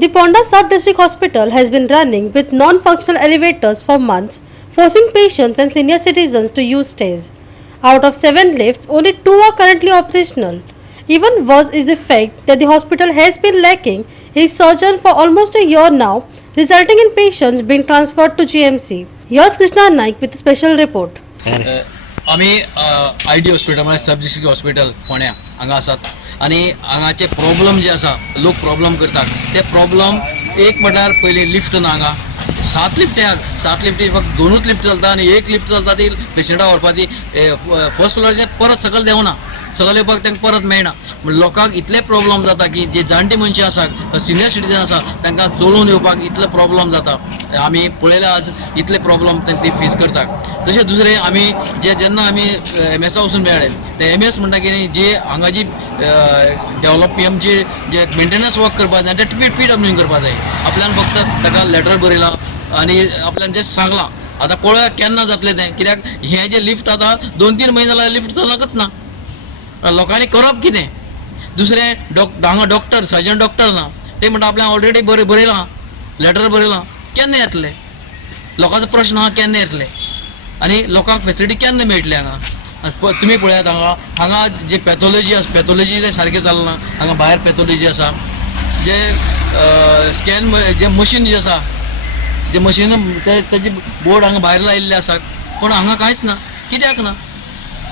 The Ponda Sub-District Hospital has been running with non-functional elevators for months, forcing patients and senior citizens to use stairs. Out of 7 lifts, only 2 are currently operational. Even worse is the fact that the hospital has been lacking a surgeon for almost a year now, resulting in patients being transferred to GMC. Here's Krishna Naik with a special report. आम्ही ID hospital म्हणजे सब district hospital फोंड्या हांगा आसात आनी हांगाचे problem जे आसा लोक प्रॉब्लम करतात ते प्रॉब्लम एक म्हटल्यार पयली लिफ्ट ना हांगा 7 लिफ्ट आहात 7 लिफ्टी फक्त 2च लिफ्ट चलता आनी एक लिफ्ट चलता ती पेशंटाक व्हरपा ती फर्स्ट फ्लोराचेर परत सकयल देवना सकयल येवपाक तांकां परत मेळना लोकांक इतले प्रॉब्लम जाता की जे जाणटे मनशां आसा सिनियर सिटीजन आसा तांकां चलून येवपाक इतले प्रॉब्लम जाता आमी पळयल्या आज इतले प्रॉब्लम ती फेस करतात तशें दुसरें आमी जेन्ना आमी MS वचून मेळ्ळे ते MS म्हणटा की जे हांगा जी डेव्हलप PMचे जे मेंटेनन्स वर्क करपा जाय ते PWN करपा जाय आपल्यान फक्त ताका लेटर बरयला आनी आपल्यान जें सांगलां आतां पळोवया केन्ना जातलें तें कित्याक हें जें लिफ्ट आतां 2-3 म्हयने जाल्यार लिफ्ट चलकच ना लोकांनी करप कितें दुसरें हांगा डॉक्टर सर्जन डॉक्टर ना ते म्हणटा आपल्यान ऑलरेडी बरयलां लेटर बरयलां केन्ना येतले लोकांचो प्रश्न आहा केन्ना येतले आनी लोकांक फेसिलिटी केन्ना मेळटली हांगा तुमी पळयात हांगा जे पॅथॉलॉजी ते सारकें चलना हांगा भायर पॅथॉलॉजी आसा जे स्कॅन जे मशीन जे आसा जे मशीन तेजे बोर्ड हांगा भायर लायिल्ले आसा पूण हांगा कांयच ना कित्याक ना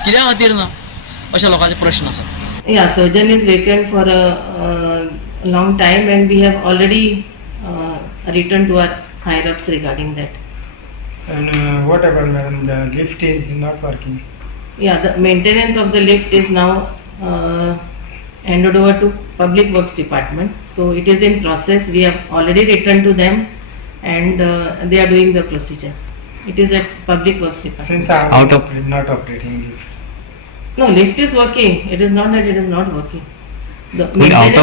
कित्या खातीर ना अशे लोकांचे प्रश्न आसा. Yeah, surgeon is vacant for a long time and we have already written to our higher ups regarding that. And what about madam, the lift is not working? Yeah, the maintenance of the lift is now handed over to Public Works Department. So it is in process. We have already written to them and they are doing the procedure. It is at Public Works Department. Since I am not operating lift. No, lift is working. It is not that it is not working. The Only out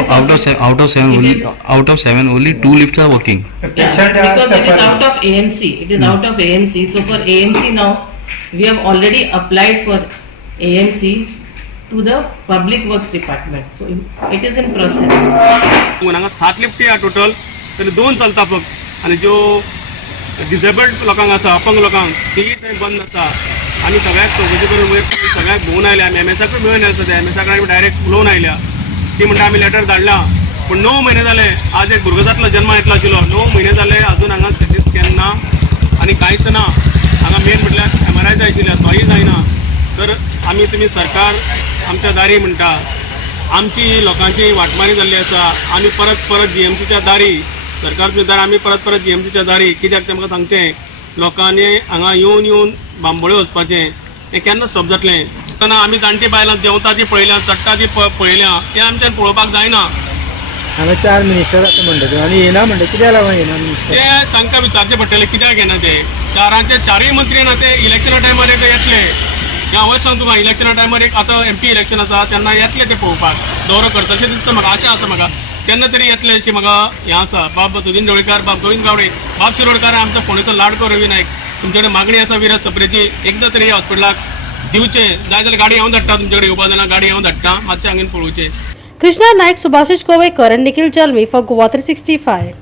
of seven, only 2 lifts are working. The patient are because it is suffering. out of AMC. It is out of AMC. So for AMC now, we have already applied for AMC to the Public Works Department. So it is in process. हांगा 7 लिफ्टी आहा total तरी 2 चलता फक्त आनी ज्यो disabled लोकांक आसा अपंग लोकांक ती बंद आसा आनी सगळ्याक चौकशी करून वयर सगळ्याक भोवून आयल्या आमी MSकूय मेळून आसा ते MSकडेन आमी डायरेक्ट उलोवन आयल्या ती म्हणटा आमी लेटर धाडला पूण 9 म्हयने जाले आज एक भुरगो जातलो जल्मा येतलो आशिल्लो 9 म्हयने जाले अजून हांगा सिटी स्कॅन ना आनी कांयच ना हांगा मेन म्हटल्यार MRI जाय आशिल्ल्या तोय जायना तर आमी तुमी सरकार आमच्या दारी म्हणटा आमची लोकांची वाटमारी जाल्ली आसा आमी परत GMCच्या दारी सरकार सुद्दां आमी परत GMCच्या दारी कित्याक तें म्हाका सांगचें लोकांनी हांगा येवन बांबोळ्यो वचपाचें हें केन्ना स्टॉप जातलें तेन्ना आमी जाणटी बायलां देंवता ती पळयल्या चडटा ती पळयल्या तें आमच्यान पळोवपाक जायना. हांगा 4 मिनिस्टर आसा म्हणटा आनी येना म्हणटा कित्याक लागून येना मिनिस्टर ते तांकां विचारचें पडटलें कित्याक येना ते 4चे 4य मंत्री ना ते इलेक्शना टायमार एक येतले हांव सांग तुका इलेक्शना टायमार एक आतां MP इलेक्शन आसा तेन्ना येतले ते पळोवपाक दौरो करतले दिसता म्हाका आशा आसा म्हाका तेन्ना तरी येतले अशी म्हाका हें आसा बाब सुदीन ढवळीकार बाब गोविंद गावडे बाब शिरोडकार आमचो फोंडेचो लाडको रवी नायक तुमचे कडेन मागणी आसा विराज सप्रेची एकदां तरी हॉस्पिटलाक दिवचे जाय जाल्यार गाडी हांव धाडटा तुमचे कडेन येवपा जाल्यार गाडी हांव धाडटा मातशें हांगेन पळोवचें. Krishna Naik, Subhashish Kovekar and Nikhil Jalmi for Goa 365.